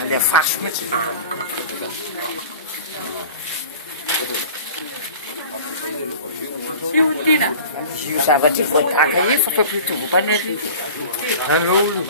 Alle fast met z'n io zavatra voataka efa fampitovompany ary nanolo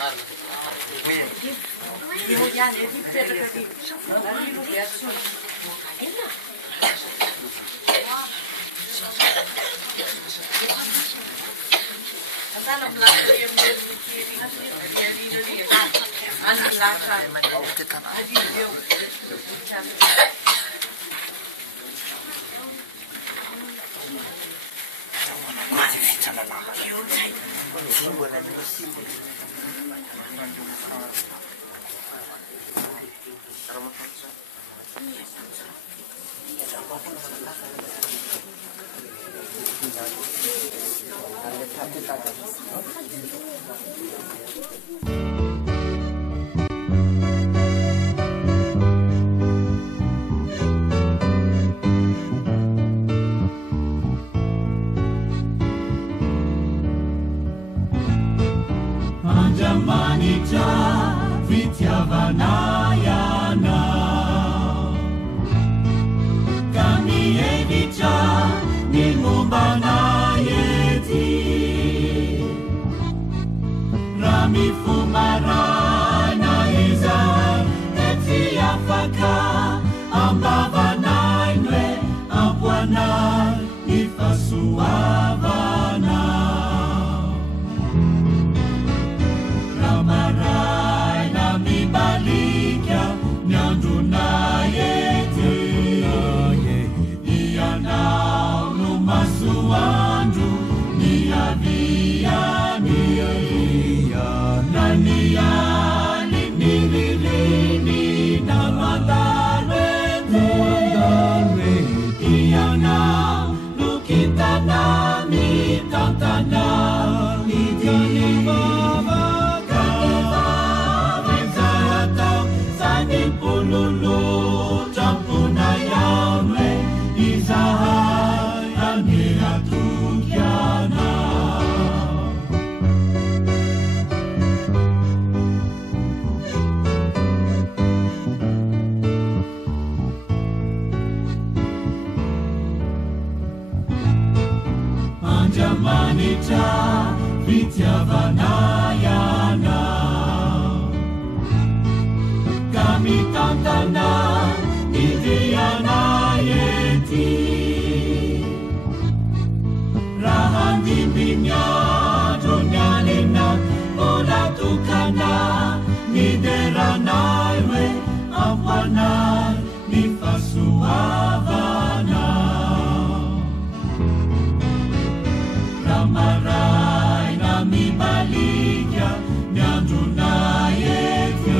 Manita Vityavanayana Kami Evita Nimubanayeti Rami Fumarana Izai Etiafaka Ambavanainwe Apuanai Ifasuavana Balikia nyandunayeti iyanao numasuandu niyaviani naniani nililini na mandarwete iyanao nukitana mitantana nidilibaba Pululu tampuna yawe izahai aniatukiana Anjamanita Vityavanayana Kami tantana idianayeti Rahandi binya dunyalina ulatukana nideranaiwe apanai nifasuavana Ramarai nami balikia nyandunayeti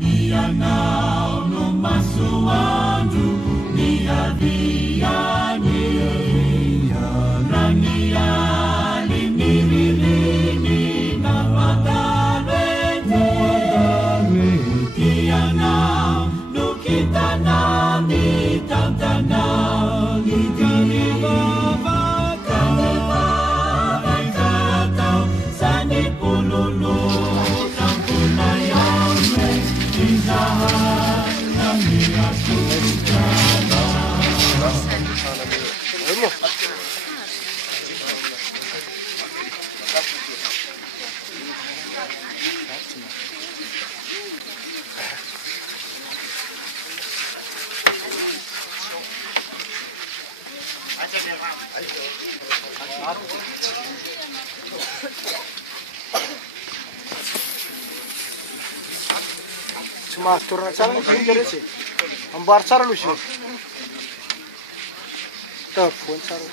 Iyanao numasuandu niyaviani Raniali nirilini na madarwete Iyanao nukitana mitantana Nidilibaba kanibaba Izatao sani pululu Tampuna yawe Izahai aniatukiana Cuma turun acara ni sini jadi sih, ambar acara lu sih, telepon acara.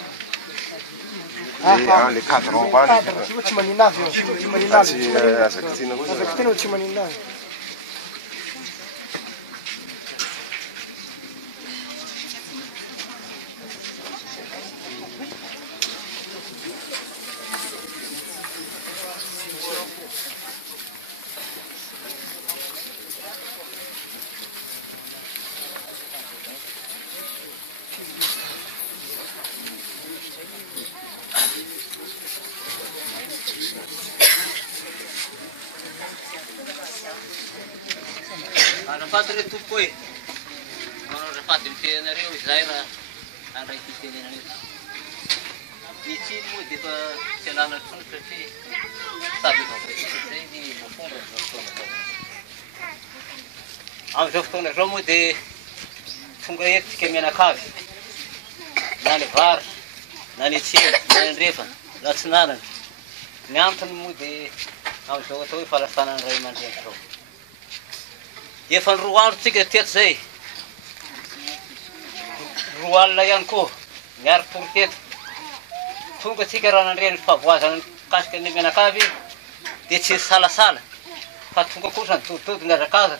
Le cadre non vale. Cuma ni nasi, cuma ni nasi. Asakitino cuma ni nasi. fato re tompoko hoe manao rafady mitenareo izay raha andraiky tenenan'io. Misy iny moa dia efa tsy alala tsony satria sady zay ny mafomba zao fotoana zao. Amin'izao fotoana zao moa dia tonga eto tsika mianakavy na ny vary na ny tsena na ny refa na tsy nanana. Ny antony moa dia amin'izao atao hoe falasana ny ray aman-dreny zao. Efa ny roa andro tsika teto zay, roa alina ihany koa miary tory teto. Tonga tsika raha nandreny favoazana mikasika ny mianakavy dia tsy salasala fa tonga kosa nitoditody ny azakaza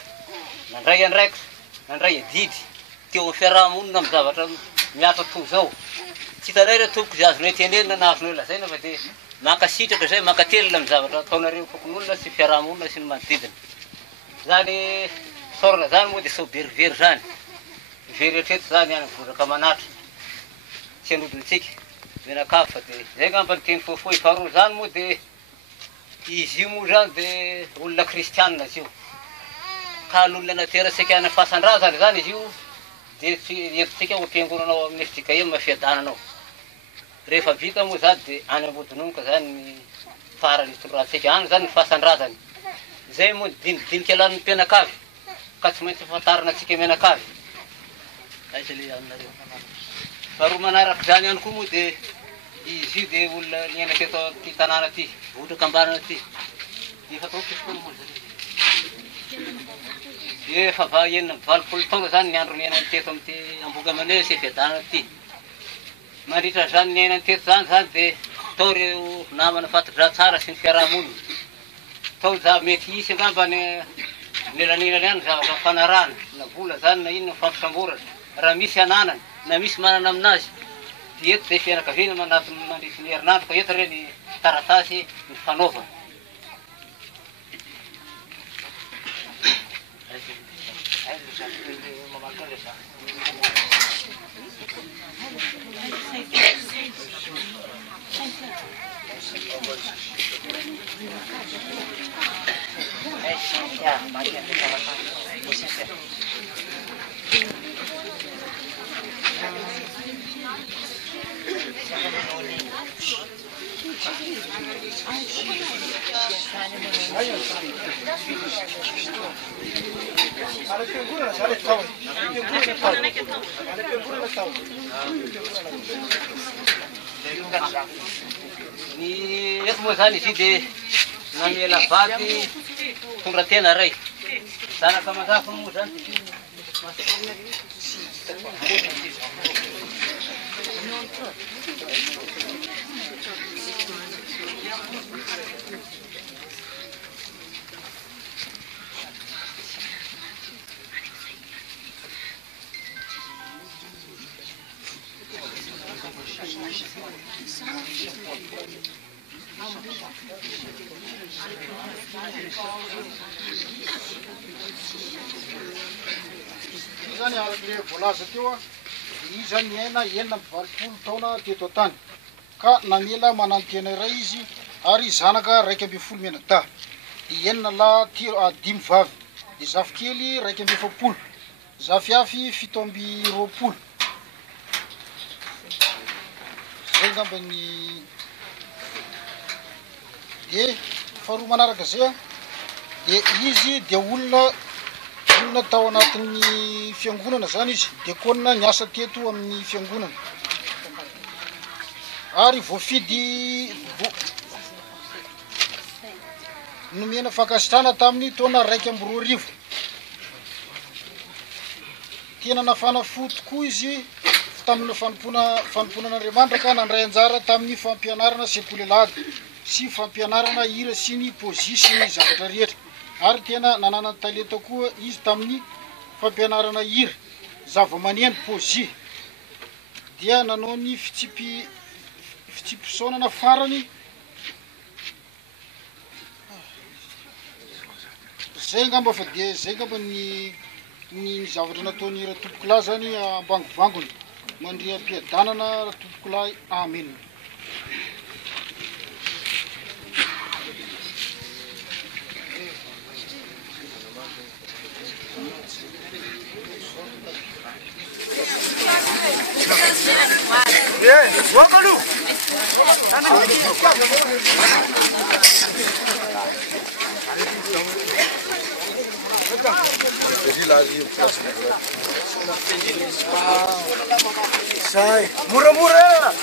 nandray andraikitra nandray adidy teo amin'ny fiarahamonina amin'ny zavatra miasa toy zao. Tsy hitanay re tompoko izay azonay tenenina na azonay lazaina fa dia mankasitraka zay mankatelina amin'ny zavatra ataonareo fokon'olona sy fiarahamonina sy ny manodidina. Zany sorona zany moa dia sao berivery zany. Very hatreto zany any bozaka manatra. Tsy anodintsika mianakavy fa dia zay ngamba ny teny fohifohy. Faharoa zany moa dia izy io moa zany dia olona kristianina izy io. Ka n'olona nateratsika any fasan-drazana zany izy io dia tsy entintsika ho ampiangonanao amin'ny FJK mafiadananao. Rehefa vita moa zany dia any Ambodinonka zany ny farany tondratsika any zany ny fasan-drazany. Zay moa dinika alan'ny mpianakavy ka tsy maintsy fantarina atsika mianakavy. Aiza le aminareo. Faharoa manaraka zany ihany koa moa dia izy io dia olona niaina teto ty tanàna ty, botraka ambanana ty. Efa tao fisikolo moa zany. Efa enina amby valopolo taona zany ny andro niainany teto amin'ity Ambogamane sy fiadanana ty. Mandritra zany niainany teto zany dia tao reo namana fatodraha tsara sy ny fiarahamonina. Tao za mety isy angamba ny lelanilany any zavatra fanarana na vola zany na inona fampisamborana. Raha misy ananana na misy manana aminazy dia eto zay fianakaviana manaty mandritsy ny herinandro fa eto re ny taratasy ny fanaovana. Ny eto moa zany izy dia namela vady tondra tena ray. Zanaka mandrafiny moa zany. Zany arak'le voalaza teo izy zany niaina enina amby valopolo taona teto an-tany ka namela manantena iray izy ary zanaka raiky amby folo mianadahy. Dia enina lahy dimy vavy. Dia zafy kely raiky amby efapolo. Zafy afy fito amby roapolo. Zay ngamba ny dia faharoa manaraka zay dia izy dia olona tao anatin'ny fiangonana zany izy dia konina niasa teto amin'ny fiangonana ary voafidy nomena fankasitrahana tamin'ny taona 2012. Tena nafana fo tokoa izy tamin'ny fanomponan'Andriamanitra ka nandray anjara tamin'ny fampianarana sekolelady sy fampianarana hira sy ny poezy sy ny zavatra rehetra. Ary tena nanana talenta koa izy tamin'ny fampianarana hira zava-maneno poezy. Dia nanao ny fitsipisaonana farany. Zay ngamba fa dia zay ngamba ny zavatra nataony ratompokolahy zany ambangovangony mandria ampiadanana ratompokolahy. Amen. Sai, murah-murah.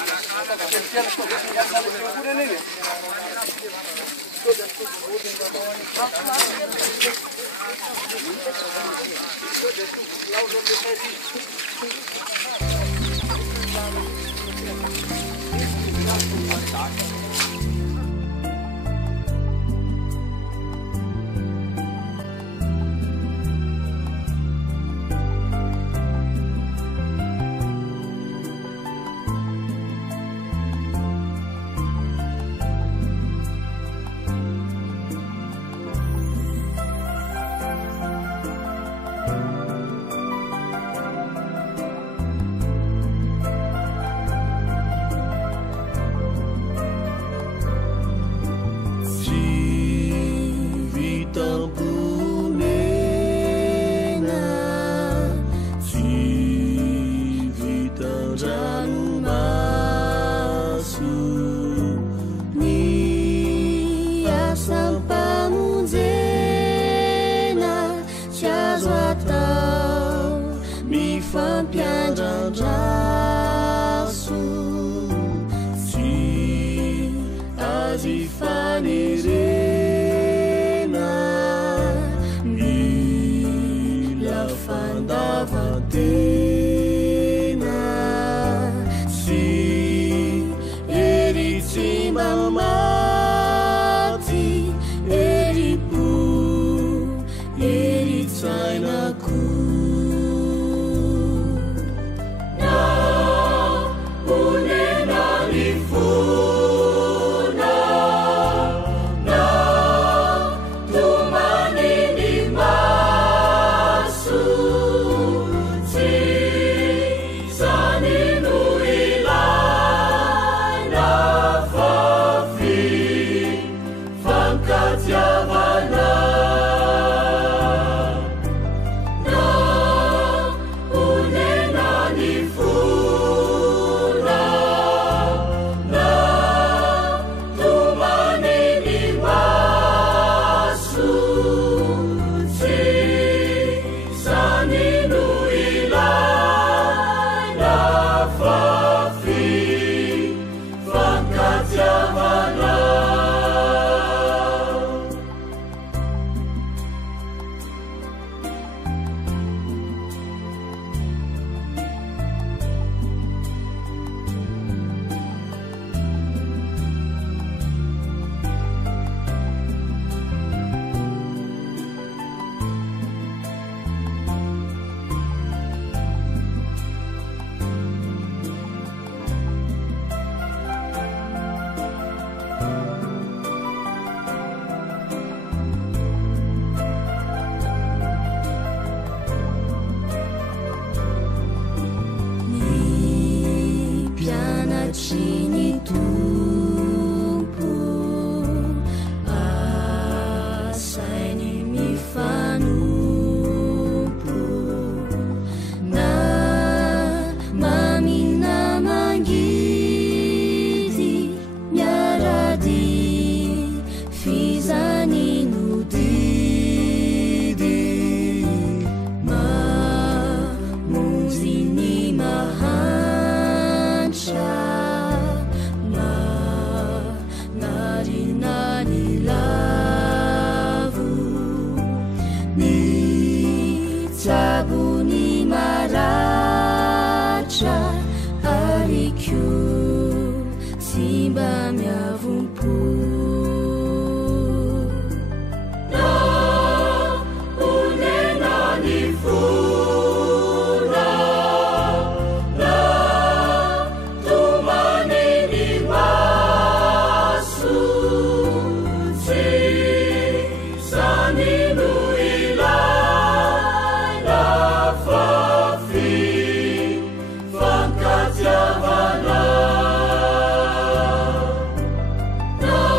No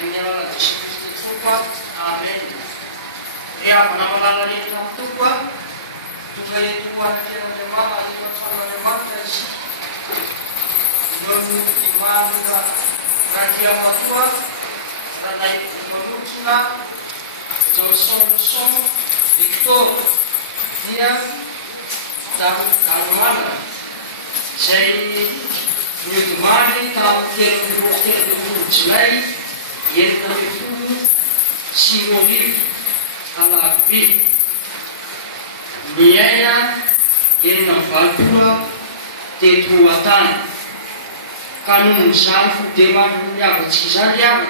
amin'ny alalan'i Jesosy Kristy Tompo. Amen. Ea manao lalana entina amin'ny tompo tonga eto anaken'Andriamanitra azofan'Andriamanitra isika. Eo amin'ny dimanoka radia matoa ranay manotsona Johnson Victor dia Dalmana izay niodimany tamin'ny telopolo Jolay enina ambin'ny folo sy roa arivo Alarobia. Niaina enina amby valopolo teto Atany. Ka noho izany fodemany niavatsika izany iava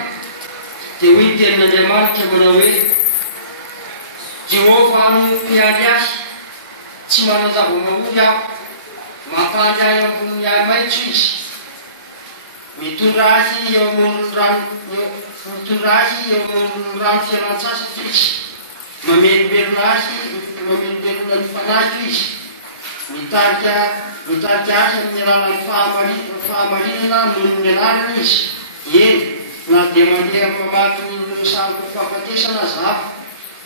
dia hoy ny tenin'Andriamanitra manao hoe Jehova no mpiady azy, tsy manazava-mahory aho, mampandry ahy ambony ahy maitso izy, mitondra azy eo ambony rano fialan-tsasatra izy, mamelombelona ny fanahy izy, mitarika azy amin'ny alalan'ny fahamarinana noho ny anarany izy. Eny, na dia mandeha mamaky ny sambo fahafatesana zava,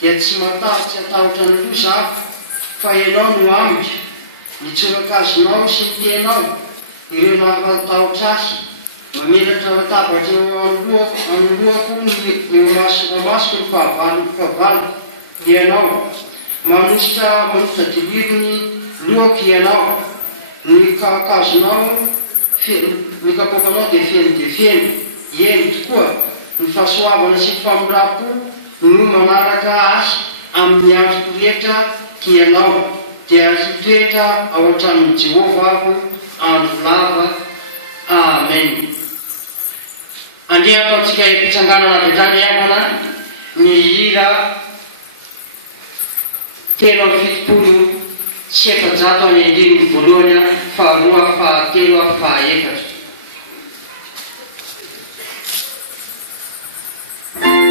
dia tsy atahotra ny lo zava, fa ianao no amiko, nitsorakazonao sy ny tenao, ireo navatahotra azy, mamelatra latabatra eo anoloako eo masoko ny fahavaloko ianao, manositra diliry ny lohako ianao, ny kakazonao ny kapofanao dia feno. Eny tokoa ny fahasoavana sy famorapo no manaraka azy amin'ny androko rehetra ianao, dia hitoetra ao an-tranon'i Jehova aho andro lava. Amen. Andeha ataontsika mpitsanganana avy hatrany avana ny hira 750 any andininy voalohany faharoa fahatelo fahaefatra. Yeah.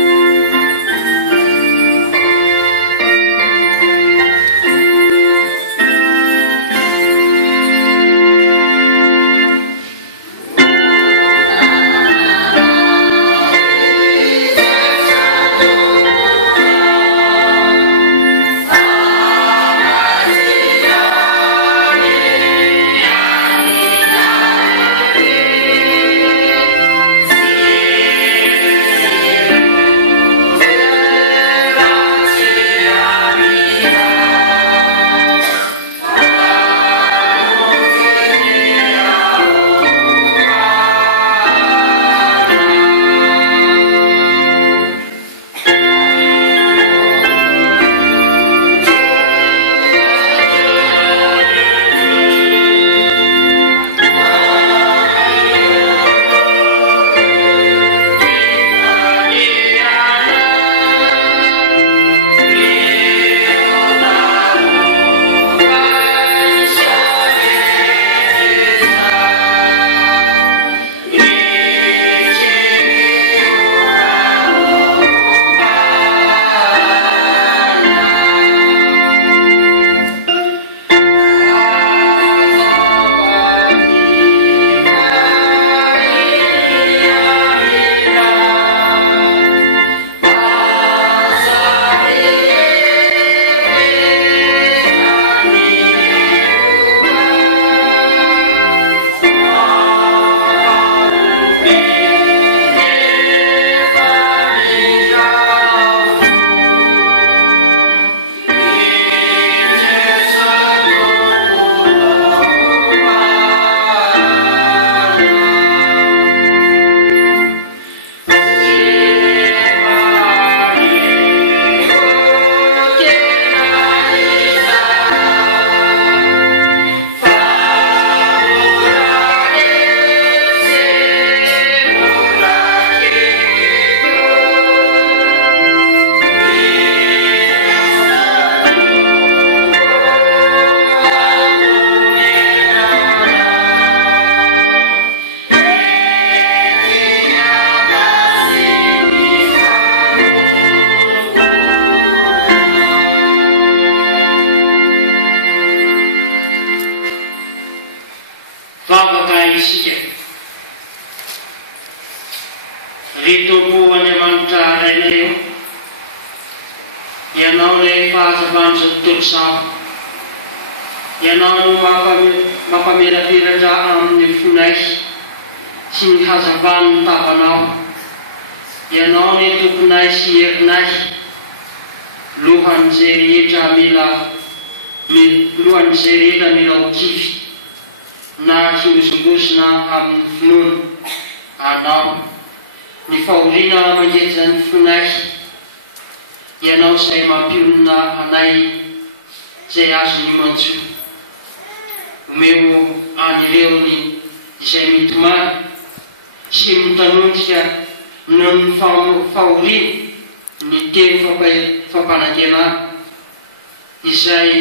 Ritombo Andriamanitra rainay eo, ianao ilay fahazavana izao tontolo izao, ianao mampamelapelatra amin'ny fonay sy ny hazavany tavanao, ianao ny tomponay sy herinay, lohan'izay rehetra mila hokivy na hiozongozona amin'ny finoana anao, ny fahoriana mangetra ny fonay, ianao izay mampionona anay izay azony mantso, omeo anireony izay mitomany sy mitanondrika noho ny fahoriana ny teny fampanantenana izay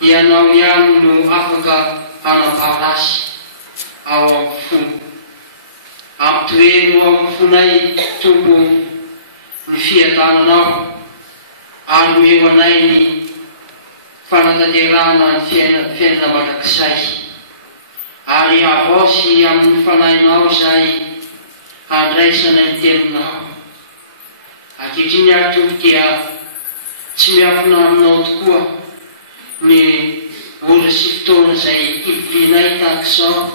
ianao ihany no afaka hanambara azy ao amin'ny fo. Ampitoero amin'ny fonay tompo ny fiadananao ary omeo anay ny fanatanterahana ny fiainana mandrakizay, ary avaosy amin'ny fanahinao izay handraisana ny teninao. Ankehitriny ato dia tsy miafina aminao tokoa ny ora sy fotoana izay ivilianay tahaka izao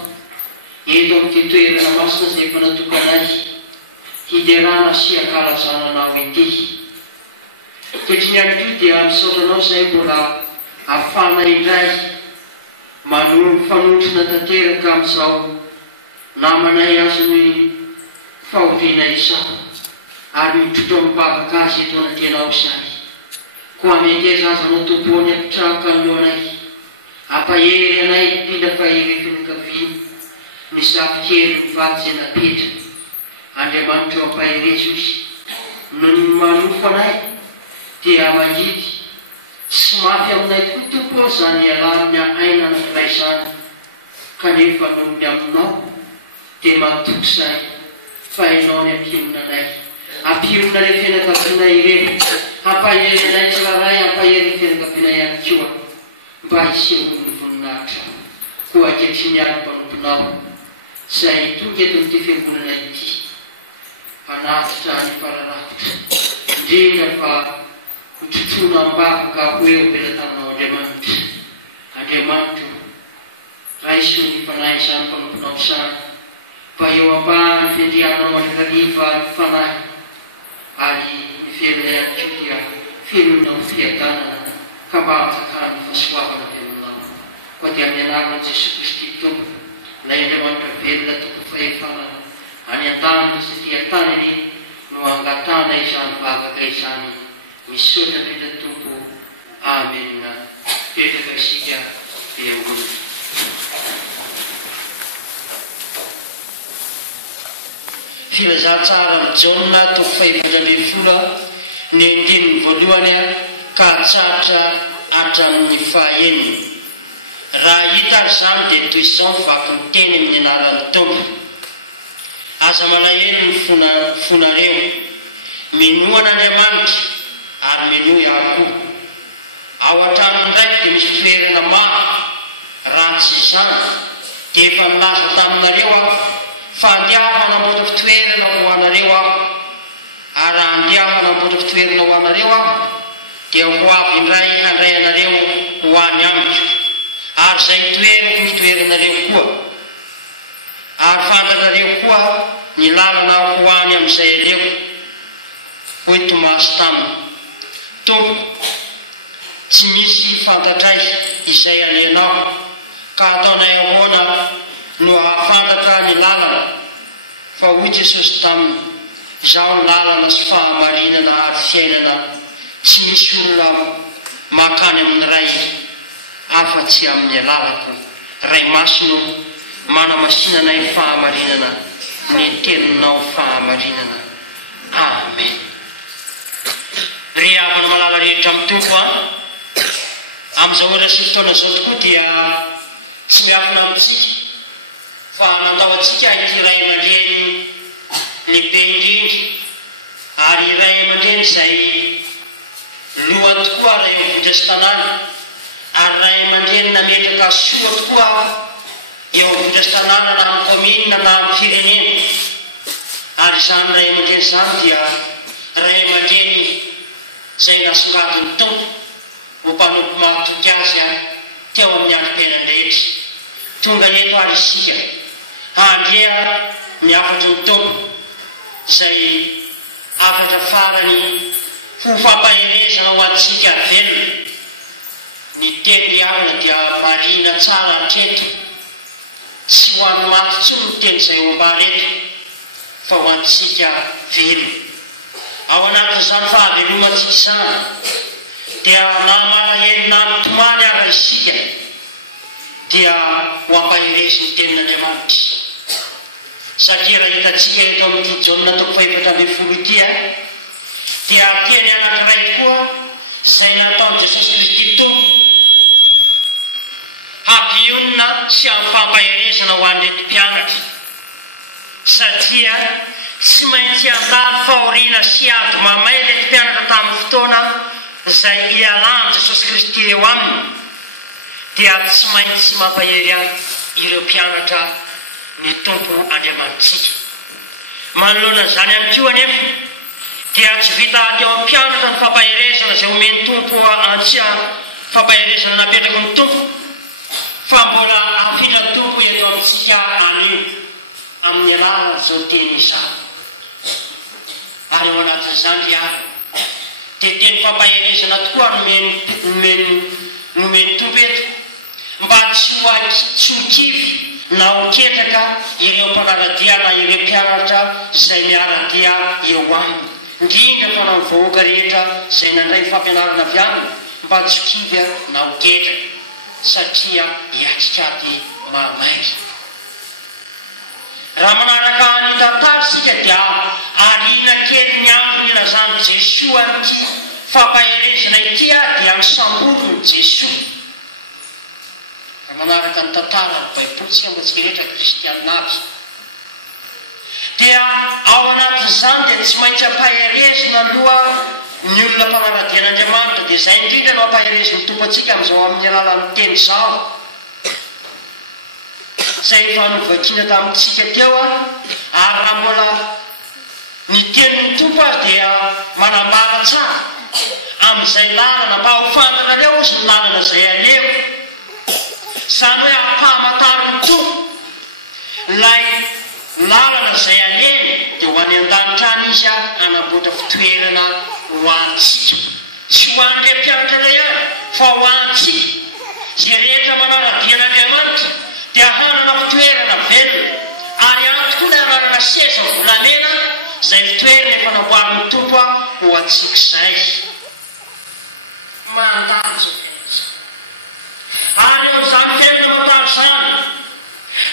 eto amin'ity toerana masina izay efa natokanay hiderana sy hankalazananao ety. Ankehitriny ato dia misaotranao izay mbola ahafana indray fanontrona tanteraka amin'izao namanay azony fahoriana izao, ary mitrotro mibavaka azy eto anatenao izany. Koa mety azazana tompony ampitrahaka alohanay, ampahery anay mpila fahery fianakaviana, misafikely mivady izay napetra. Andriamanitra ampahery izy no ny manofa anay dia mangidy tsy mafy aminay tokoa tompo zany alan'ny aina anankiray izany, kanefa nohony aminao dia matoky izay fa hainao ny ampionona anay, ampionona ilay fianakaviana ireny, ampahery anay tsiraray, ampahery ny fianakaviana ihany koa mba hisehoany ny voninahitra. Koa ankehitriny ary mpanomponao izay tonga eto amin'ity fiangonana ity, hanafitra ny fararakotra, indrindra fa hotrotrona mibavaka ho eo ampelantananao Andriamanitra. Andriamanitra, raiso ny fanahy izany mpanomponao izany, mba eo ambany fiandrianao mandrakariva ny fanahy, ary mivelona ihany koa dia fiainonao fiadanana ka mba hatsakany fahasoavana veloninao. Koa dia amin'ny anarana Jesosy Kristy Tompo, ilay Andriamanitra velona toko fahefanana any an-tany sy ty an-tany ery no angatana izany vavaka izany, misaotra indrindra Tompo. Amena. Petraka isika eo ambony. Filazantsara Jaona toko faha-20 ny andininy voalohany ka hatratra hatramin'ny fahaeniny. Raha hita ary zany dia toy izao mivaky ny teny amin'ny anaran'ny Tompo: aza malahelo ny fonareo, minoan'Andriamanitra ary minoa ihany koa. Ao an-trano ndraiky dia misy toerana maro, raha tsy izany dia efa nilaza taminareo aho fa andeha hanamboatra fitoerana ho anareo aho, ary andeha hanamboatra fitoerana ho anareo aho dia ho avy indray handray anareo ho any amiko, ary izay toerako hitoeranareo koa, ary fantanareo koa ny lalana ho any amin'izay aleko. Hoy Tomasy taminy: Tompo, tsy misy fantatray izay aleanao, ka ataonay ahoana no hahafantatra ny lalana? Fa hoy Jesosy taminy: izao ny lalana sy fahamarinana ary fiainana, tsy misy olona makany amin'ny ray afa-tsy amin'ny alalako. Ray masino manamasinanay fahamarinana, ny teninao fahamarinana. Amen. Ry havana malala rehetra amin'ny Tompo amin'izao ora sy fotoana izao tokoa dia tsy miafina amintsika fa natao antsika ity ray aman-dreny lehibe indrindra, ary ray aman-dreny izay loha tokoa ray am-votra sy tanàna, ary ray aman-dreny nametraka soa tokoa eo am-votra sy tanàna na amin'ny commune na amin'ny firenena, ary izany ray aman-dreny zany dia ray aman-dreny izay nasongadiny tompo ho mpanompo mahatoky azy teo amin'ny androm-piainany rehetra. Tonga eto ary isika handrea miafatry ny tompo izay afatra farany ho fampaherezana ho antsika velona. Ny teny riavana dia marina tsara hatreto, tsy ho an'ny maty tsony ny teny izay ho ambareto fa ho antsika velona. Ao anatin'izany fahavelomantsika izany dia namalahelo tomany ara isika dia ho ampahereziny tenin'Andriamanitra. Satria raha hitantsika eto amin'ity Jaona 4:20 ity dia teny anankiray tokoa izay nataon'i Jesosy Kristy tompo hampionina sy amin'ny fampaherezana ho an'reto mpianatra. Satria tsy maintsy handalo fahoriana sy ady mamay reto mpianatra tamin'ny fotoana izay hialany Jesosy Kristy eo aminy, dia tsy maintsy mampahery ireo mpianatra ny tompo Andriamanitsika. Manoloana izany amin'ny koa anefa dia tsy vita teo amin'ny mpianatra ny fampaherezana izay omeny tompo antsia fampaherezana napetrako ny tompo, fa mbola afindra tompo eto amintsika anio amin'ny alala zao teny izany. Ary ao anatin'izany dia teny fampaherezana tokoa nomeny tompo eto mba tsy ho kivy na ho ketraka ireo mpanaradia na ireo mpianatra izay miaradia eo aminy, indrindra fa na ny vahoaka rehetra izay nandray fampianarana avy aminy, mba tsy ho kivy na ho ketraka satria hiatsikady mahamaiky. Raha manaraka ny tantara sika dia ariana kely ny andro ilazany Jesoa an'ity fampaherezana ity dia ny samborony Jesoa. Raha manaraka ny tantara ny Baiboly tsy ambatsika rehetra kristianina aby dia ao anatin'izany dia tsy maintsy ampaherezina aloha ny olona mpanaradian'Andriamanitra, dia izay indrindra no ampahereziny tompo antsika amin'izao amin'ny alalan'ny teny izao izay efa novakiana tamintsika teo. Ary raha mbola ny tenin'ny tompo dia manambara tsara amin'izay lalana mba ho fantatra leo izy ny lalana izay aleo, izany hoe ampahamantariny tompo lay lalana izay aleny dia ho any an-danitra any izy anamboatra fitoerana ho antsika, tsy ho an'ireo mpianatra ilay ihany fa ho antsika izay rehetra manaradian'Andriamanitra dia hanana fitoerana velona. Ary ihany tokoa ny anarana seza volamena izay fitoerana efa namboarin'ny tompo ho antsika izay. Mandady zao ary amin'izany tenina matary izany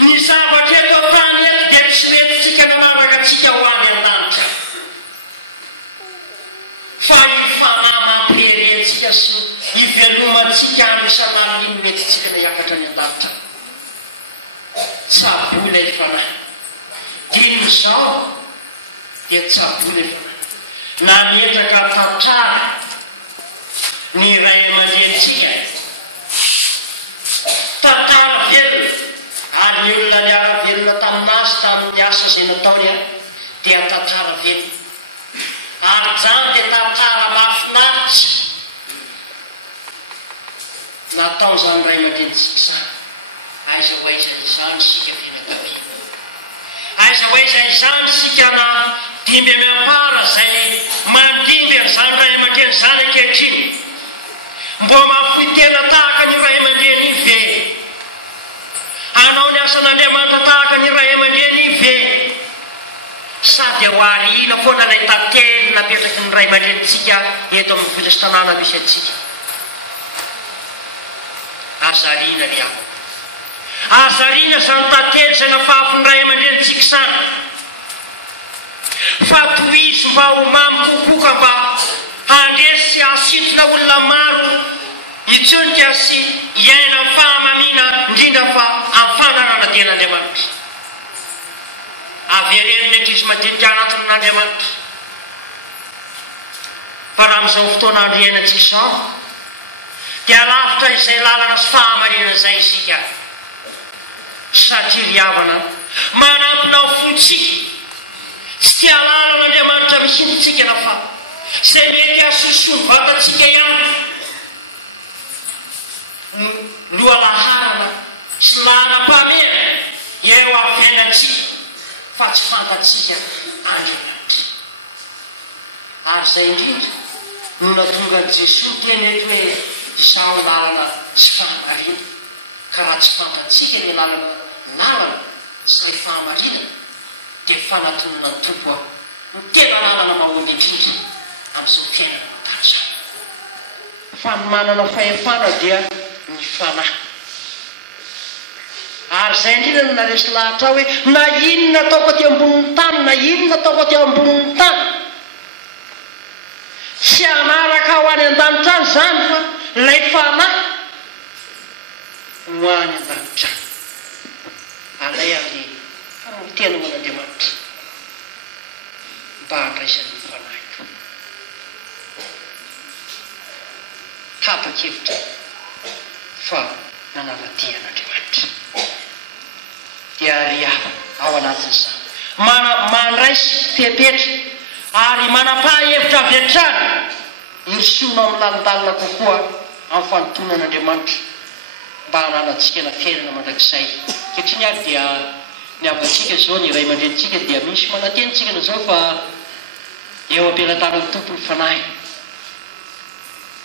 ny zavatra eto an-tany eto dia tsy mety tsika nanaraka atsika ho any an-danitra, fa ifanahy mampiherentsika sy ivelomantsika any isan'alina mety tsika na hiakatra any an-danitra. Tsabola ifanahy dimy izao dia tsabola ifanahy na miezaka tantrara ny ray aman-drentsika tantara velona. Ary ny olona niara velona taminazy tamin'ny asa izay nataony dia tantara velona. Ary zany dia tantara mahafinaritra natao zany ray aman-drentsika zany. Aiza ho aiza izany sika fianakaviana, aiza ho aiza izany sika na dimby amy ampara izay mandimby an'izany ray aman-dreny zany ankehitriny, mbo mahafoy tena tahaka ny ray aman-dreny io ve? Anao ny asan'Andriamanitra tahaka ny ray aman-dreny io ve? Sady ho ariana foana ilay tantely napetraky ny ray aman-drenitsika eto amin'ny vola sy tanàna misy antsika. Azariana ry ako, azariana izany tantely izay nafafy ny ray aman-drenitsika izany, fa tohizo mba ho mamy kokoka mba handresy asintona olona maro hitsonika sy hiaina amin'ny fahamamiana, indrindra fa amin'ny fananana ten'Andriamanitra. Avereny ny ankizy madinika anatin'Andriamanitra. Fa raha amin'izao fotoana andro iainantsika izao dia lavitra izay lalana sy fahamarinana izay isika, satria ry havana manampinao fontsika tsy tia tena fa zay mety asoso vatatsika ihany loalaharana sy lahana-pamena eo amin'ny fiainatsika fa tsy fantatsika Andriamanitra. Ary zay indrindra no natonga Jesosy teny eto hoe izao lalana sy fahamarina, ka raha tsy fantatsika ny lalana sy ilay fahamarina dia fanatonana ny tompo aho ny tena lalana mahomby indrindra amin'izao fiainana matany zao. Fa ny manana fahefana dia ny fanahy. Ary zay indrindra no naresy lahatra hoe na inona ataoko aty ambonin'ny tany, na inona ataoko aty ambonin'ny tany, tsy anaraka ho any an-danitra any zany fa ilay fanahy ho any an-danitra any. Alay amin'ny fanomtena man'Andriamanitra mba handraisan'ny fanahiko. Tapa-kevitra fa nanavadian'Andriamanitra dia ry ao anatin'izany mandraisy fepetra ary manapa-hevitra avy hatrany irisona amin'ny lalindalina kokoa amin'ny fanotonan'Andriamanitra mba hananantsika na fiainana mandrakizay. Ketriny ary dia ny avantsika zao ny iray aman-drenitsika dia misy manatenitsika na zao fa eo ampelantanan'ny tompo ny fanahy.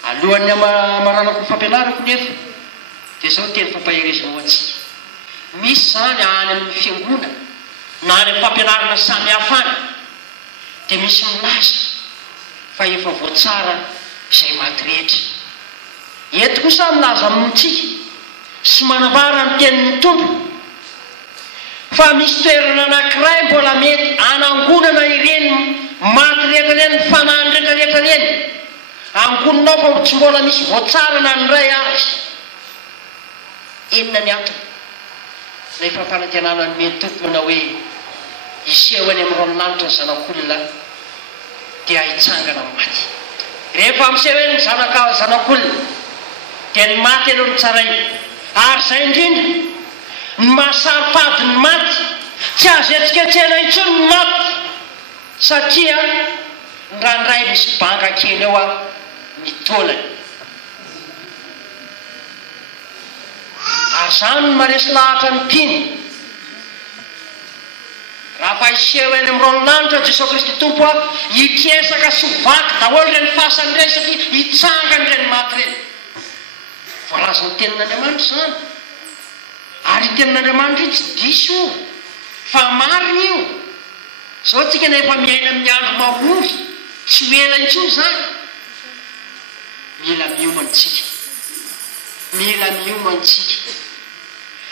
Alohan'ny maranako ny fampianarako nefa dia zao teny fampaherezana ho antsika. Misy zany any amin'ny fiangonana na any amin'ny fampianarana samy hafa any dia misy milaza fa efa voatsara izay maty rehetra. Eto kosa milaza amintsika sy manambara ny tenin'ny tompo fa misy toerana anankiray mbola mety anangonana ireny maty rehetra reny, ny fanahiny rehetrarehetra reny. Angononao fa tsy mbola misy voatsara na nyray azy. Inona ny antony? Ilay fampanantenana ny meny tompo manao hoe iseho any amin'ny ranolanitra ny zanak'olona dia hitsangana maty. Rehefa miseho eny ny zanak'olona dia ny maty aloha ny tsaray. Ary zay indrindra ny mahasaripady ny maty tsy azo etsiketsena intsony ny maty satria ny ranoray misy banga kely eo a mitolany. Ary zany no maresy lahatra ny mpiny raha fa iseho eny amin'ny ranolanitra Jesosy Kristy tompo a hitresaka sy vaky daholo reny fasany reny satria hitsangany reny maty reny. Voalaza ny tenin'Andriamanitra zany. Ary tenin'Andriamanitra io tsy diso io fa marina io. Zao tsika nefa miaina amin'ny andro mamory tsy ho ela intsony zany. Mila miomantsika, mila miomantsika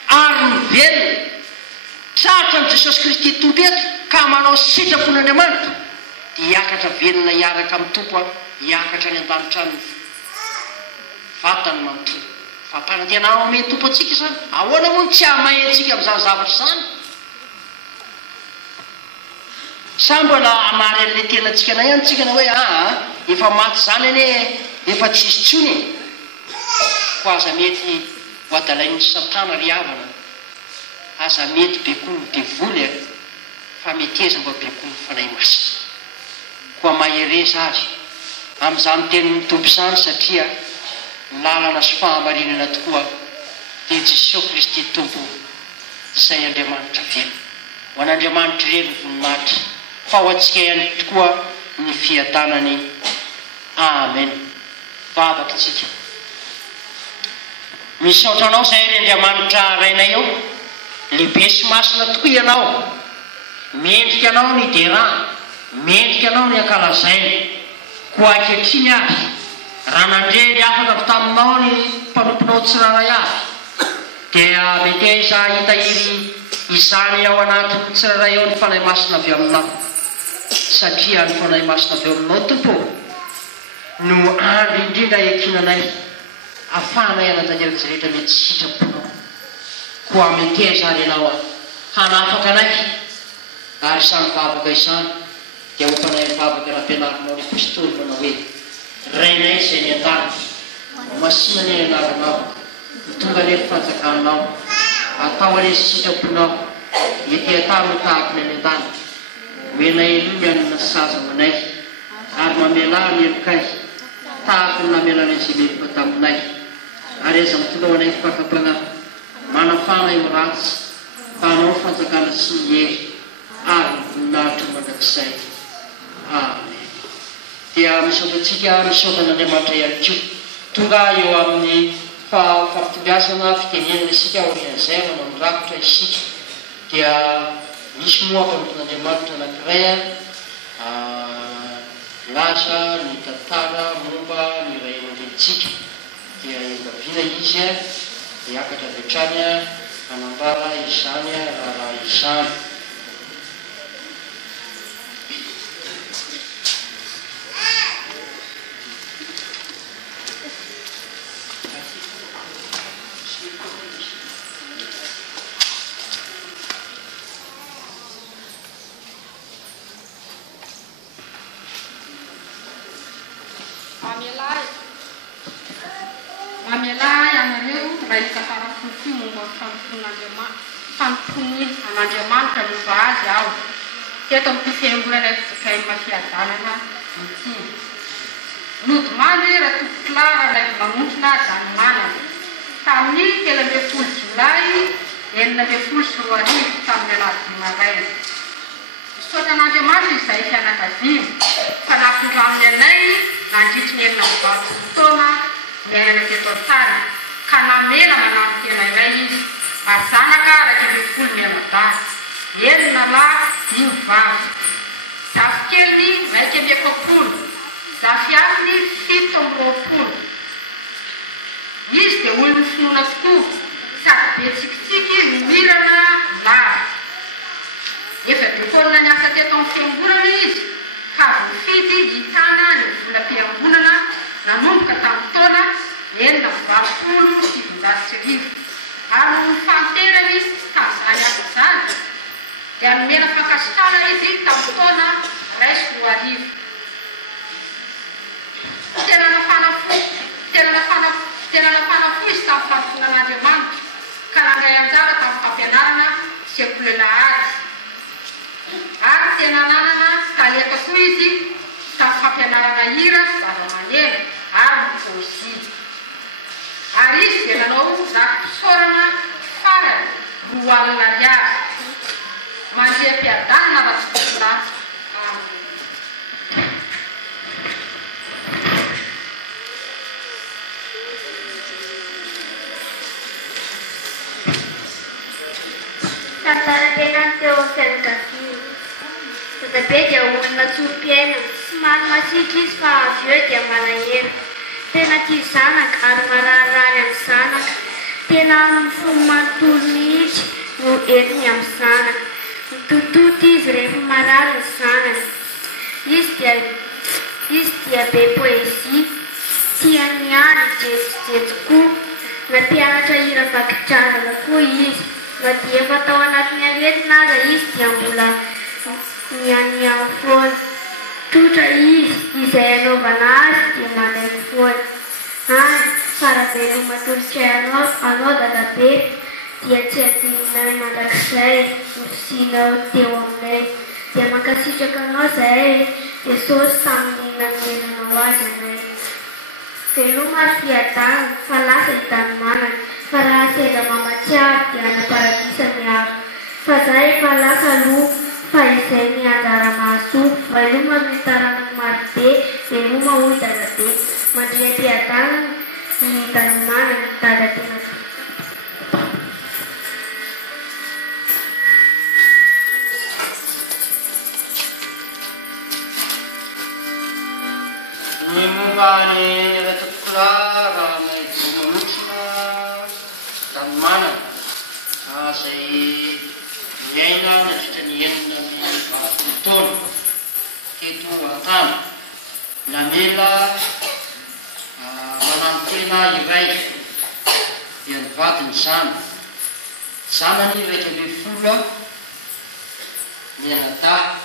ary mivelona tratra ny Jesosy Kristy tompo eto ka manao sitrapon'Andriamanitra dia hiakatra velona hiaraka amin'ny tompo a hiakatra ny an-danitra any vatany manontolo. Fa mpanantenana omeny tompo atsika zany ahoana moa tsy hamahentsika amin'izany zavatra zany? Sa mbola amary an'ilay tenantsika na ihany tsika na hoe efa maty zany anie efa tsisy tsony ko aza mety ho adalain'ny Satana ry havana, aza mety bekoa ny devoly fa mety eza mba bekoa ny fanahy masina koa mahereza azy amin'izany tenin'ny tompo zany satria lalana sy fahamarinana tokoa dia Jesosy Kristy tompo izay Andriamanitra velo. Ho an'Andriamanitra reny ny voninahitra fa ho antsika ihany tokoa ny fiadanany. Amen. Vavaka tsika. Misaotra anao zay ry Andriamanitra rainay eo, lehibe sy masina tokoa ianao. Mendrika anao ny derana, mendrika anao ny ankalazainy ko ankehitriny azy raha nandrery afaka avy taminao ny mpanomponao tsiraray avy dia mety aiza hitahiry izany ao anatin'ny tsiraray eo ny fanahy masina avy aminao satria ny fanahy masina avy aminao tompo no andro indrindra ekinanay afahanay ananjaniry rehetra mety sitraponao koa mety aiza ary ianao hanafaka anay ary samy vavaka izany dia hompanay vavaka raha ampianarinao ny apôstôly manao hoe rainay izay ny an-tany masina ny anaranao mitonga nery fanjakanao atao aresy sitraponao ety atao no tahako ny any an-tany hoenay aloha ny anina sazamanay ary mamela melokay tahako ny namelana izay meloka taminay ary aza mitoloanay fakapana manafana io ratsy fanao fanjakana sy ny hery ary voninahitra mandrakizay. Amen. Dia misaotantsika misaotan'Andriamanitra ihany koa tonga eo amin'ny fampitombiazana fitenenana isika orian'izay manao mirakotra isika dia misy moa mpampiton'Andriamanitra anankiray laza ny tantara momba ny ray aman-drenitsika dia engaviana izy miakatra avy hatrany anambara izany raha izany. Mamelay anareo raha ikatara fofi momba fanompon'Andriamanitra momba azy aho teto amin'ny fiangonana izakay mafiadanana ity. Lodomaly raha tompoklara ilay mamontrona Zanomanana tamin'ny 13 Jolay 1924 tamin'ny alarobia maraina. Misaotra an'Andriamanitra izay fianakaviana fa nafindrany anay nandritry ny herin'ny vato fotoana miainana teto an-tany ka namela manano tena iray izy ary zanaka 20 mianadahy enina lahy 5 vavy zafikely 120 zafiafiny 720. Izy dia olona finoana tokoa sady be tsikitsiky mimirana lava. Efa be taonina niasa teto amin'ny fiangonana izy ka voafidy hitana ny volam-piangonana nanomboka tamin'ny taona 1970 ary no fanterany tamin'izany asa izany dia nomena fankasitrana izy tamin'ny taona 2020. Tena nafana fo izy tamin'ny fampifonan'Andriamanitra ka nandray anjara tamin'ny fampianarana sekolelahady ary tena nanana talenta koa izy tamin'ny fampianarana hira sy zava-maneno ary ny poesia. Ary izy dia nanao rakom-pisaorana farany 2 alina ariary mandriam-piadanana raha tsy diso ratsy. Tantaran-tena teo amin'ny fianakaviana. Dadabe dia olona tsom-piainana, somary masiaka izy fa avy eo dia malahelo. Tena tia zanaka ary mararirary amin'ny zanaka. Tena amin'ny fomba manontolo mihitsy no entiny amin'ny zanaka. Mitototo izy rehefa marary ny zanaka. Izy dia be poesia, tia niany jejikoa. Nampianatra hira vakitrarana koa izy. Na dia efa tao anatin'ny aretina aza izy dia mbola mianiany foana. Tsotra izy izay anaovana azy dia manainy foana. Any farabe no matolotray anao dadabe dia tsy adinonay mandrakizay nofisianao teo aminay. Dia mankasitraka anao zahay Jesosy tamin'ny namelanao azy anay. Veloma ary fiadanana fa lasa hitanomanana fa raha sendra mamatsiaro dia ana paradisa miaro. Fa zahay fa lasa loha fa izay ny anjara mahasoa. Veloma amin'ny taranany marobe, veloma hoy dadabe. Mandriam-piadanana ny hitanomanana dadabena. Ny momba ny ratokolara mamontrona Zanomanana izay miaina nandritra ny enina ny 20 taona teto an-tany. Namela manano tena iray dia nivadiny zany. Zanany 120 mianadahy,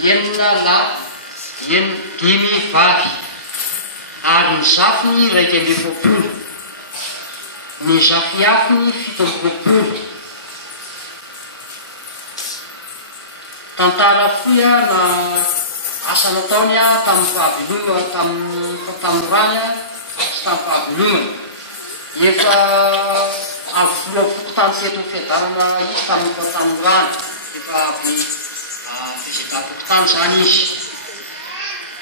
9 lahy, 5 vavy ary ny zafiny 120. Ny zafiafiny 720. Tantara foia na asa nataony a tamin'ny fahaveloma tamin'ny rany sy tamin'ny fahavelomany efa avoloafoko tany teto fiadarana izy tamin'ny rany efa avy fizakapoko-tany zany izy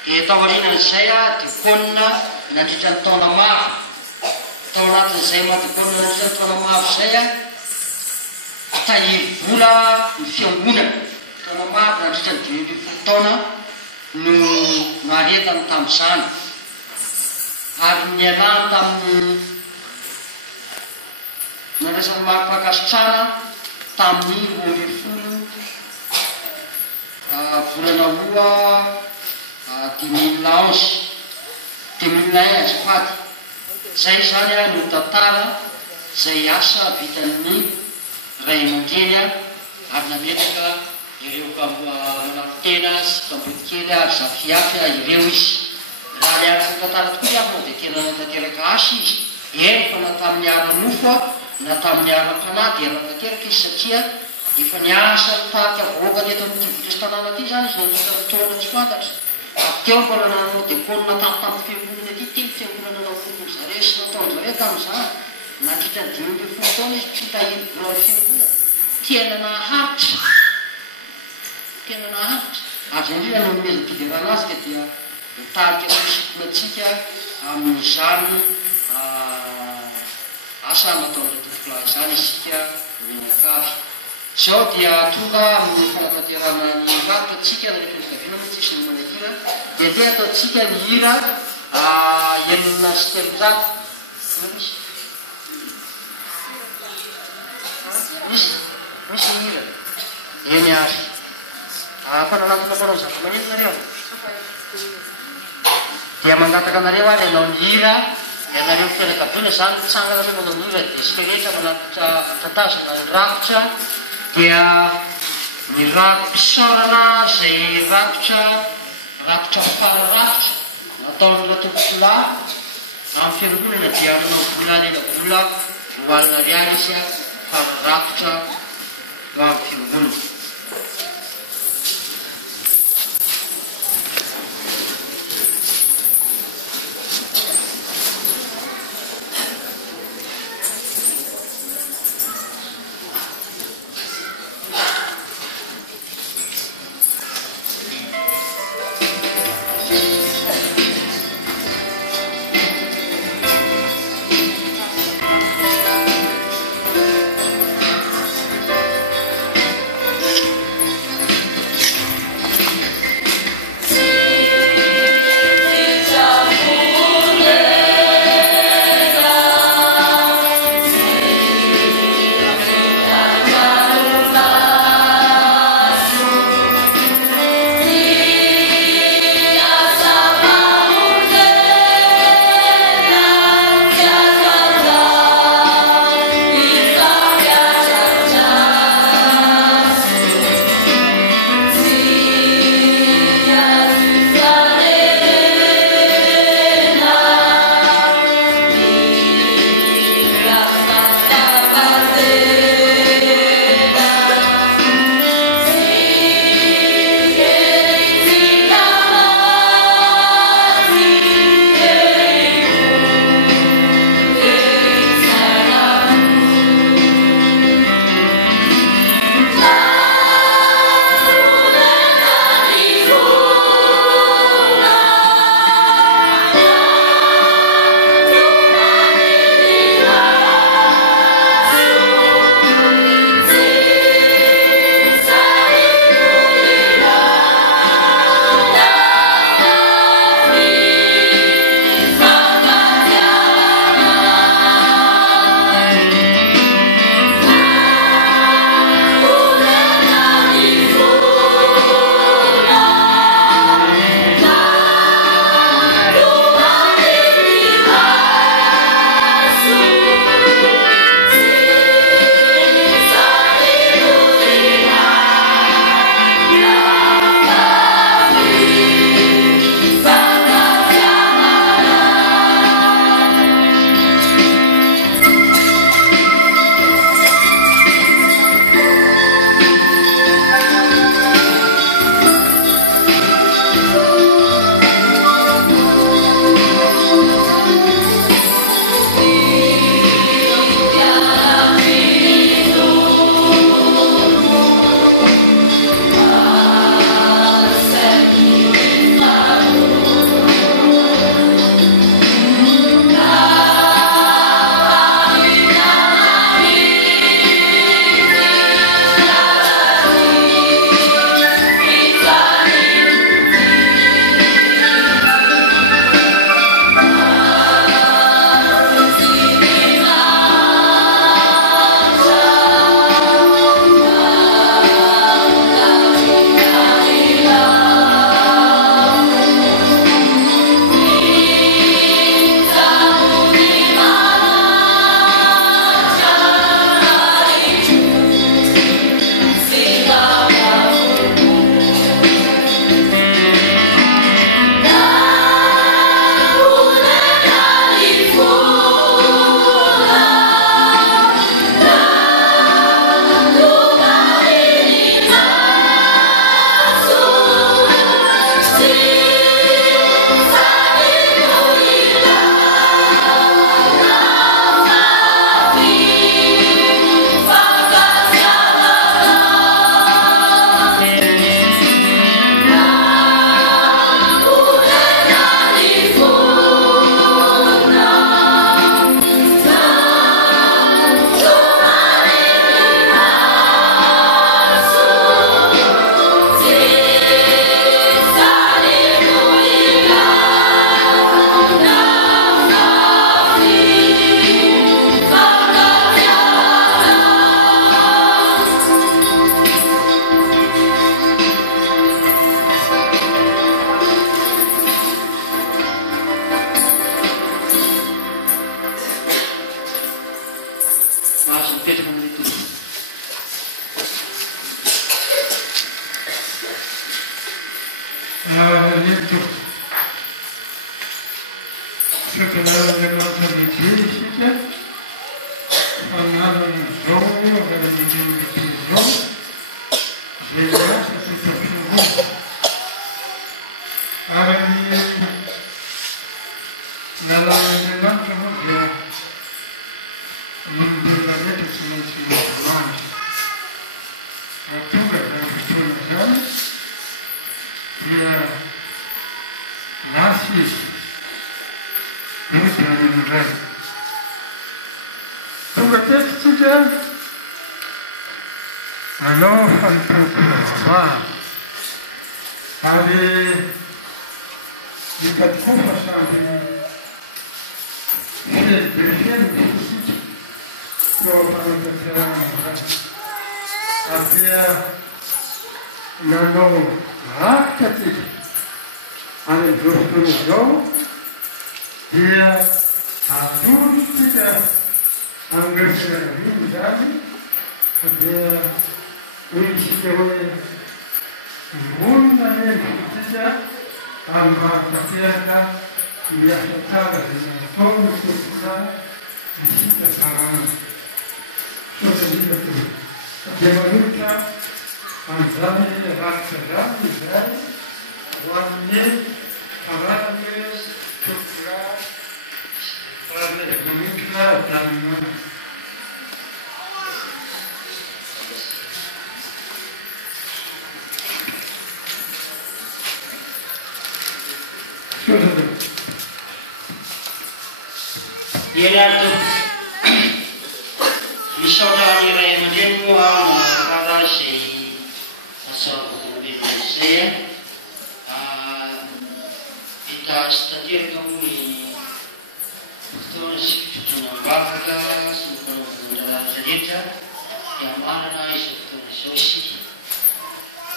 dia tao aorianan'izay a dikonina nandritra ny taona maro tao anatin'izay madikonina nandritra ny taona maro zay a tahiry vola ny fiangonana taona maro nandritra ny 20 taona no naretany tamin'izany ary nialany tamin'ny naresany maro-pakasitrana tamin'ny 20 volana oa 2011 azafady zay zany a no tantara zay asa vitan'ny ray aman-dreny a ary nametraka ireo manapotena sy kambodikely ary zafiafy ireo izy raha niaraka tantara tokoa iafy dia tena natanteraka asy izy eny fa na tamin'ny ara-nofo a na tamin'ny ara-panay dia natanteraka izy satria efa niasa tahaky avoaka teto amin'ity votra sy tanàna aty zany izy nanitra fotoana tsy fantatra teo mbola nanao dekonina tamin'ny fiangonana aty teny fiangonana naofolo zare sy nataon'zare tamin'izany nandritra ny 20 taona izy tsy tahiry vola fiangonana tena naharitra ary zay indrindra no nomezam-pidirana azy ka dia mitahaky asisokonatsika amin'izany asa nataon'le tompokla izany isika mianakavy zao dia tonga amin'ny fanatanterana ny vakotra atsika rehefa nikaviana moa tsisy ny manahira dia te ataotsika ny hira enina sy telonjato misy ny hira eny ary fananatona mpanao zava manino nareo dia mangataka anareo ary ianao ny hira ianareo fianakaviana zany tsangana aloha manao ny hira dia sika rehetra manatitra tatazona ny rakotra dia ny rakom-pisaorana zay rakotra fararakotra nataon'la tompokila amin'ny fiangonana dia manao vola lena vola voalina riary izy a fararakotra amin'ny fiangonana. Aralito. Setelah memang terjadi saja, pengaruh jauh dari diri jauh, sehingga sesuatu Aralito dalam memang kemudian memberikan itu semua teman. Waktu berjalan dia nasi dari negara. Tugas saja, kalau untuk apa? Hari jika kuasa sampai berjalan di situ, kalau berjalan artinya lalu rakyat itu ada jauh dia harus tidak anggap sebagai menjadi dia ujian mundane tidak tanpa terkira dia secara dengan konsultasi di situ sarana sudah itu Devaluta Anzani Raksadan Izrael Wanne Karanes Tukra Ramikra Dhamma Yenatu Misalnya nilai menjemuah mengatakan si asal Indonesia kita statir kamu ini terus menambahkan semua penjelasan saja yang mana itu sosial.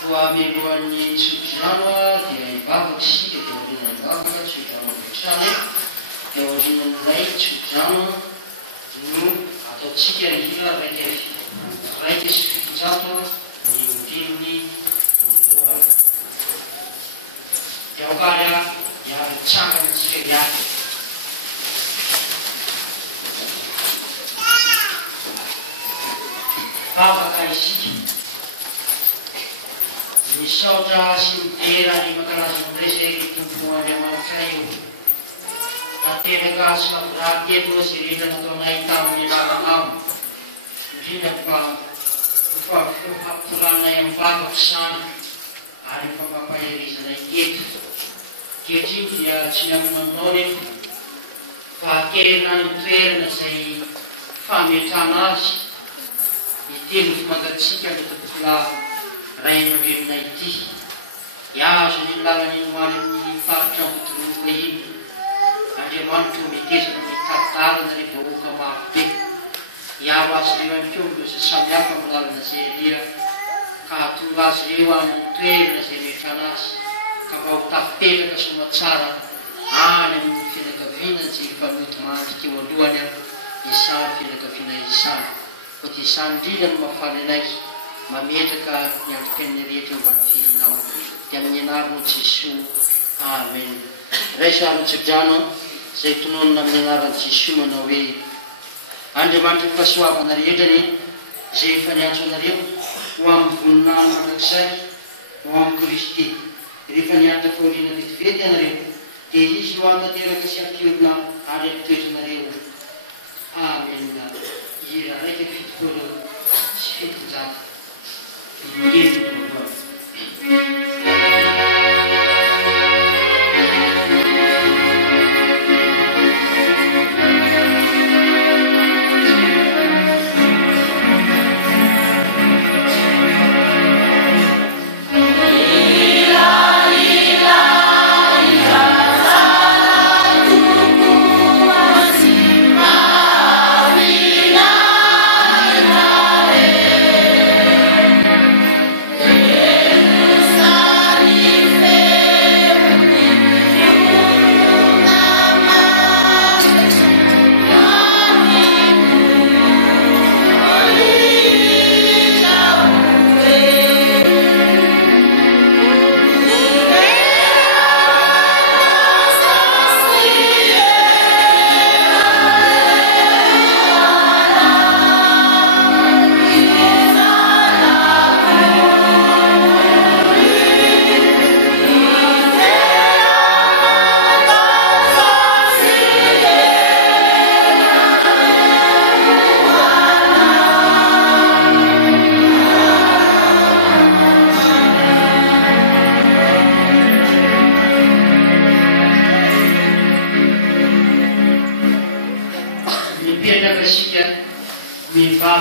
Dua mingguan ini sudah dia bagus sih kita dengan bagus sudah berjalan kemudian naik sudah atau jika kita rakyat jatuh mengikuti jauh kaya yang canggih jika apa kaisi misalnya simpira di makanan Indonesia itu semuanya masalah Ati negas rakyat itu sendiri dan untuk naik tamu di dalam mungkin apa pulangnya yang bagus sana ada apa yang bisa naik gitu dia siang menonton pakai nanti nasi family tanas itu magatsikan itu pula raih mungkin naik ya sudah lalu ini malam fakta betul ini Ade mantu mikir mikir dari buka mati. Ya was diwan cuma sesamanya kemudian nasi dia. Katulas diwan tuh nasi mekanas. Kau tak pernah kesemua cara. Ane mungkin kevina sih kamu teman kita dua yang isa kena kevina isa. Kuti sandi dan mafalilai. Mamedaka yang kena dia tu bagi nau. Yang nyenaru cisu. Amin. Resa Cipjano. Saya tunun mendengar Yesus menawi. Anda mantu paswa penarian saya fanyatu narian. Wam punna maksai, wam Kristi. Jadi fanyatu kori nari fete narian. Jadi suara tiada kesiap kiutna ada itu narian. Amin. Ia rasa fit koro fit zat. Gitu. Yeah.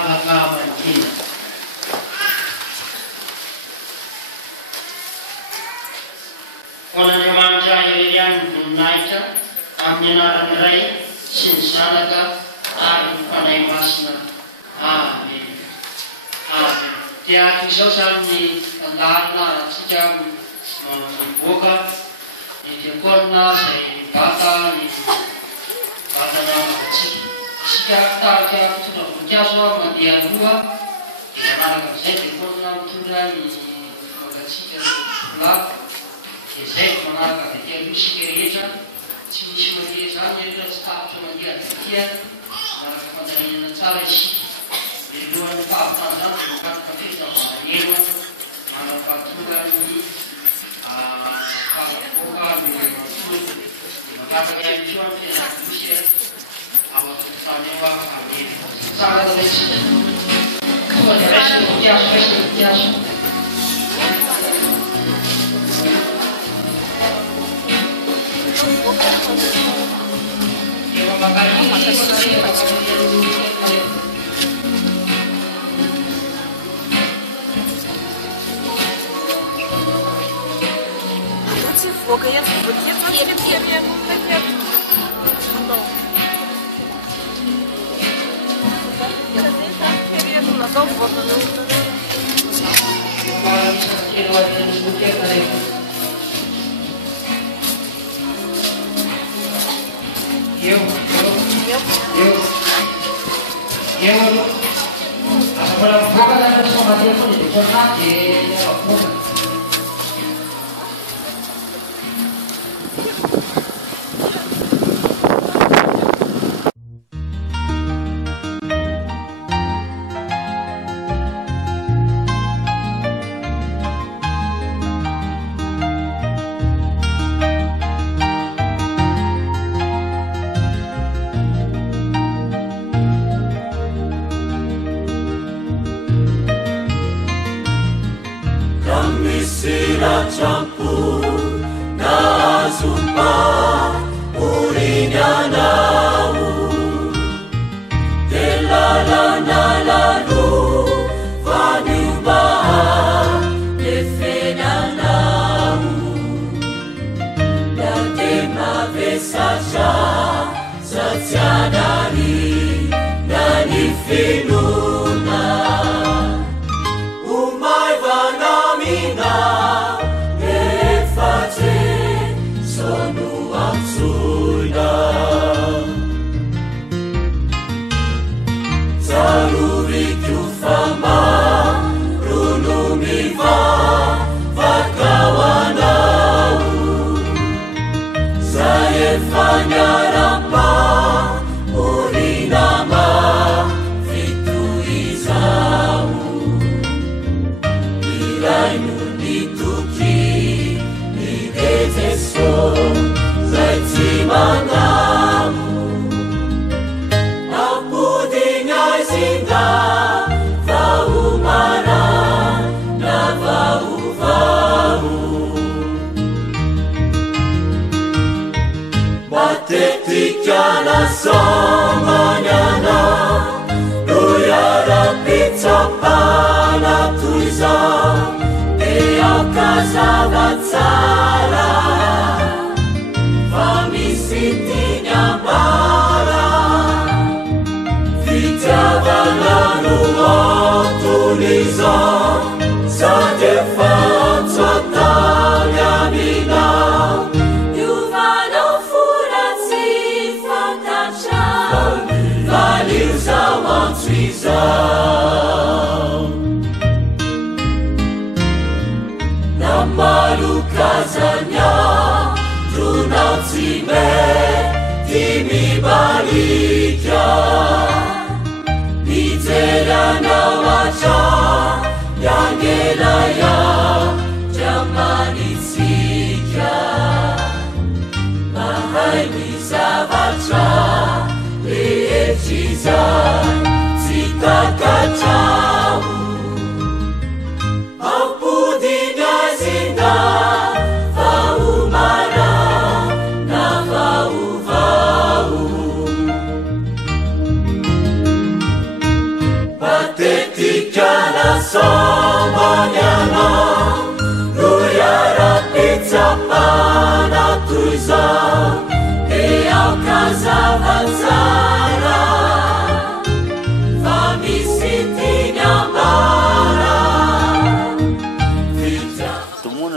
mahakamantina. Hoan'Andriamanitra ihany voninahitra amin'ny anarany iray sy ny zanaka ary ny fanahy masina. Amen. Amen. Dia izao zany ny lalina atsika mivoaka ny diakona izay bata ny namakatsika. Isika tarika fitondra voninkazo mandeha aloha dia manaraka amin'izay diakona mitondra ny makatsika lava. Izay manaraka avy aloha isika rehetra tsy misy mandeha zany rehetra tsy tapitra mandeha avy manaraka fandalinana tsara isika. Milohan'ny fahavitana zany dia mikaroka fitavana manapatonga ny fahavoaka ny matolo dia makataka ihany koa ny fianakosy ao atokotany eo ameny. Tsara taisika koa ny raisina voninkazo. Voga ia dia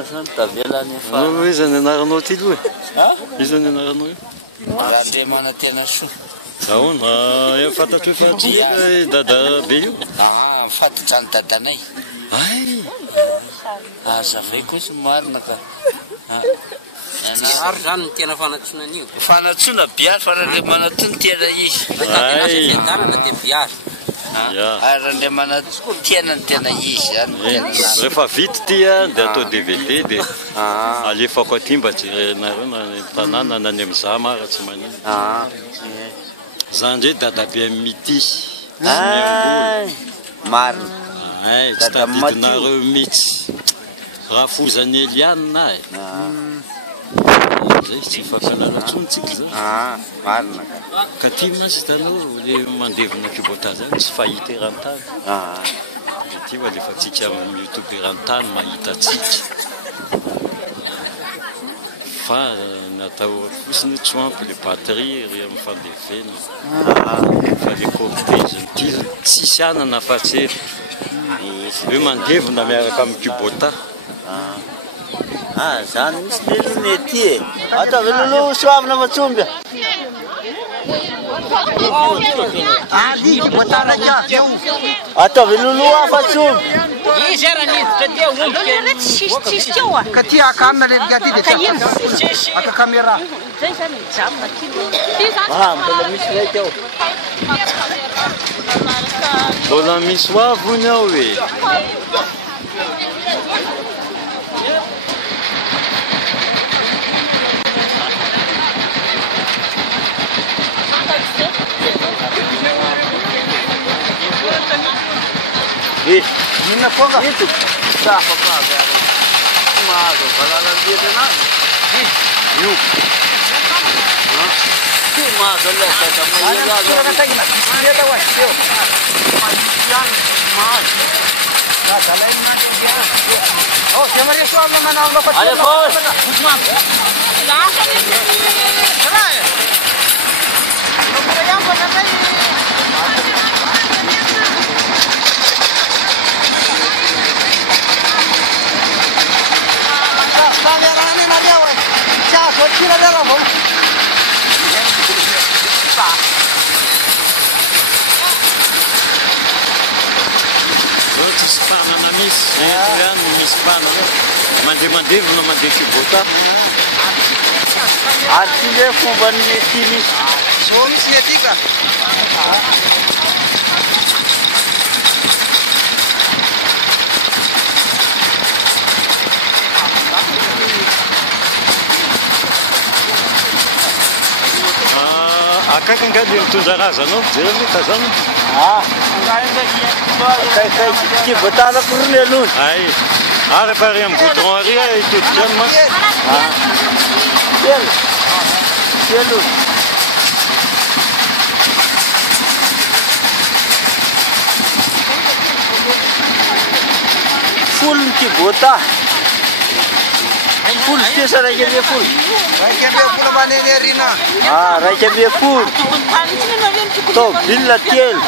Iza ny anaranao ty loha? Iza ny anaranao io? Andriamana tena soa. Ahoana fantatro fa dada be io? Fatotrany dadanay. Ay. Zavay koa sy marina ka. Maro zany ny tena fanatsona an'io. Fanatsona biary fa raha manatony tena izy. Fianarana dia biary. Ary Andriamana tena ny tena izy zany. Rehefa vita dia atao DVD dia alefako aty mba jerenareo na tanàna na any amin'izah mara tsy manino. Zany ndray dadabe amin'ny mity. Marina. Tsy tadidinareo mihitsy. Raha fozany Eliana e. Zay tsy fahalalana-tsontsika zany. Marina. Ka ty mantsy hitanao le mandevina Kubota zany tsy fahita eran-tany. Ty va lefa tsika amin'ny YouTube eran-tany mahita tsika. Fa natao fosiny tsoampy le batterie ry amin'ny fandevena. Fa le cortège ty tsisy anana fa tsy ery. Io mandevina miaraka amin'ny Kubota. Zany misy lelony ety e. Ataovy lolo soavina matsomby. Ataovy lolo afa-tsomby. Izy ara niditra teo omby kely. Tsisy teo ah. Ka ty akanina le gaty dia aka caméra. Zay zany mijanona ty. Mbola misy raiky ao. Mbola misy hoavony ao e. Minna fonga. Itu. Siapa kabar? Mago, balalan dia dengan. Yu. Mago lah kata Maria. Kita lagi nak. Dia tahu sih. Yang mas. Dah jalan nanti dia. Oh, siapa dia suami mana orang dapat? Ayo bos. Usman. Lah. Mana? Nomor yang mana ni? Kameranya Maria, cak, kira dalam bom. Tsy fanana misy ihany misy fanana mandeha mandeha Kubota. Ary ty zay fomba ny ety misy. Zo misy ety ka. Akaiky angady mitondra razanao, jereo tazana. Kubota kurune lun. Ay, are pari am goudron aria itodika any mantsy. Telo. Full ny Kubota. Full tesa raika amby full. Raika amby full maneny arina. Raika amby full. Tômôbila telo.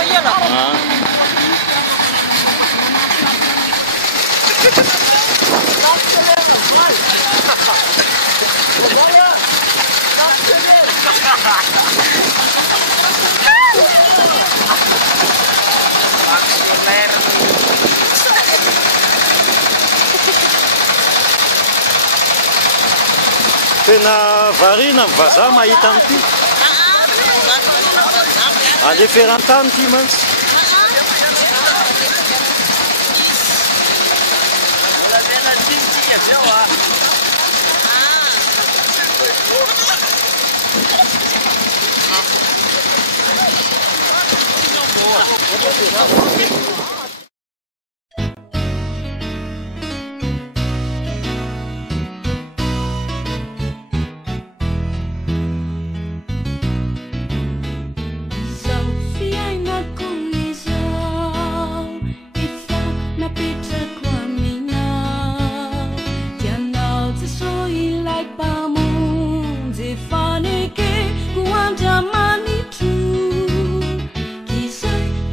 Tena varina ny vazaha mahita an'ity. Aleferan-tany ty mantsy.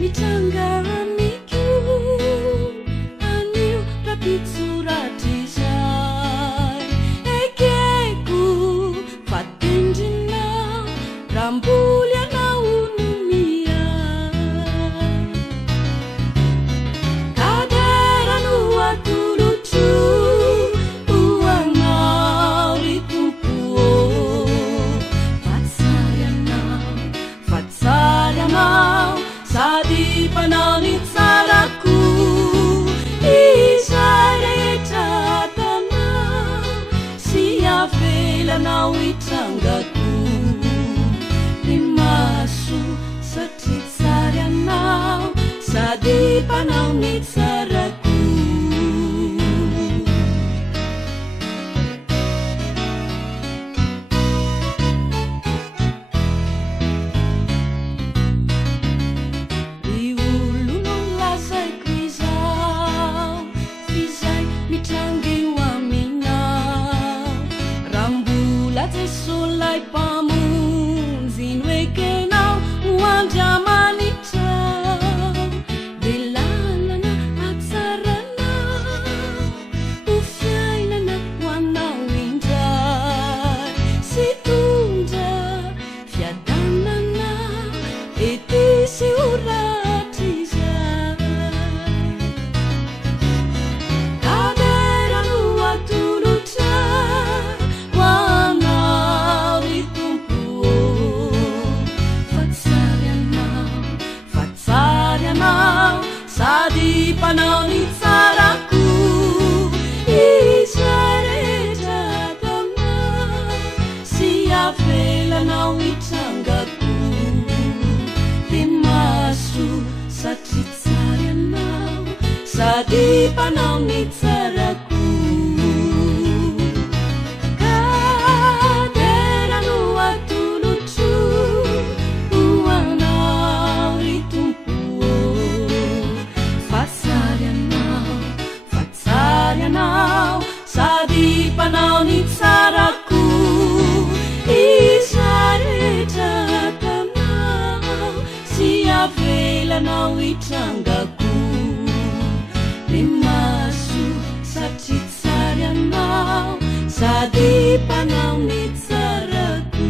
Tanga siavelanao itrangako ny maso satria tsara anao sady mpanao ny tsarako solai pamunzi nuekenao muanjamanitau belalana atsaranao ufiainana wanao indrai situndra fiadanana etesi uratizai kaderanu atuluta sady mpanao ny tsarako isaretratanao sy avelanao itrangako de maso satria tsara anao sady mpanao ny tsarako kaderano atolotro hoanao ry tompo sady mpanao ny tsarako isaretratanao sy avelanao itrangako ny maso satria tsara anao sady mpanao ny tsarako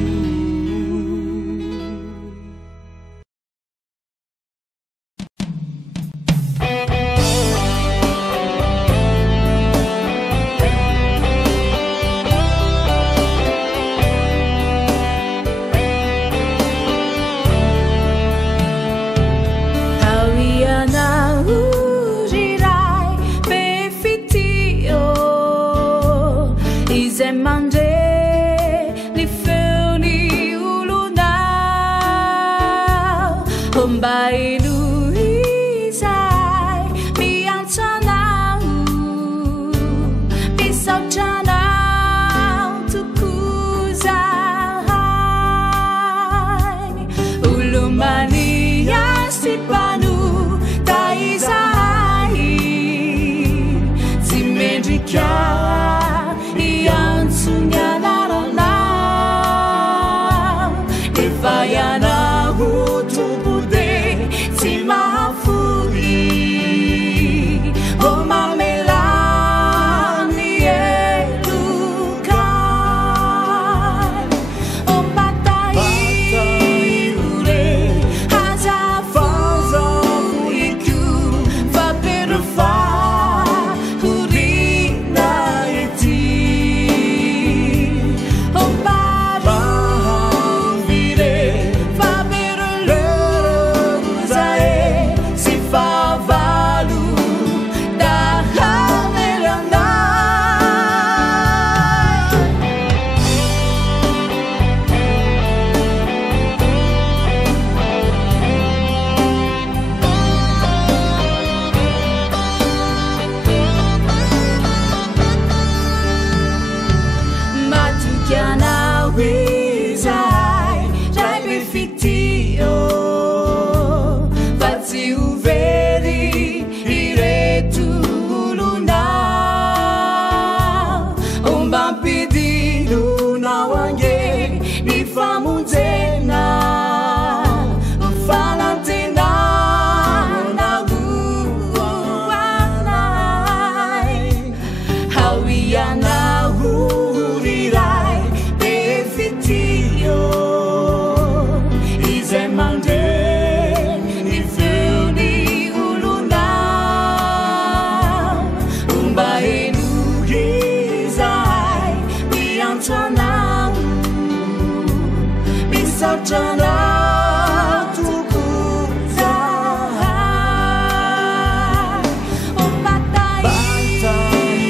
Bata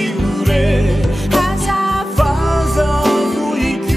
iure, haza faza vuiku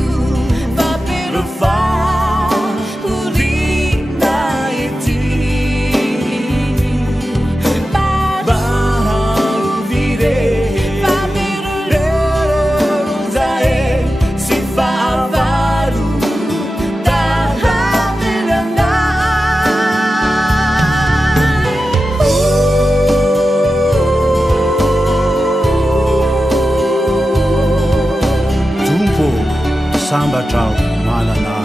sambatrao manana